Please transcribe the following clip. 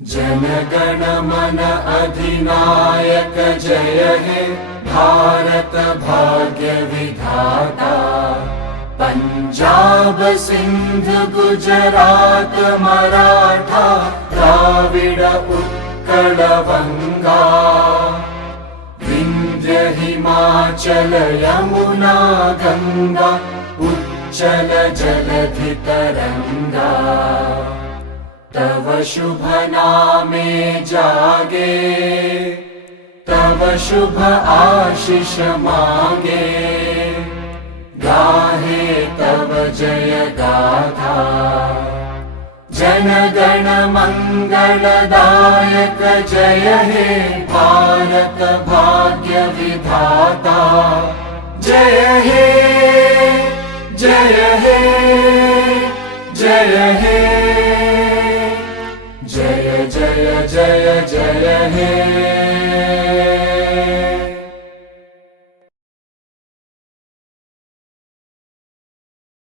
जनगण मन अधिनायक जय हे भारत भाग्य विधाता। पंजाब सिंध गुजरात मराठा द्राविड उत्कल वंगा। विंध्य हिमाचल यमुना गंगा उच्चल जलधि तरंगा। तव शुभ नामे जागे तव शुभ आशीष मांगे। गाहे तव जय गाथा जनगण मंगलदायक जय हे भारत भाग्य विधाता। जय हे जय हे जय हे जय जय जय जय हे।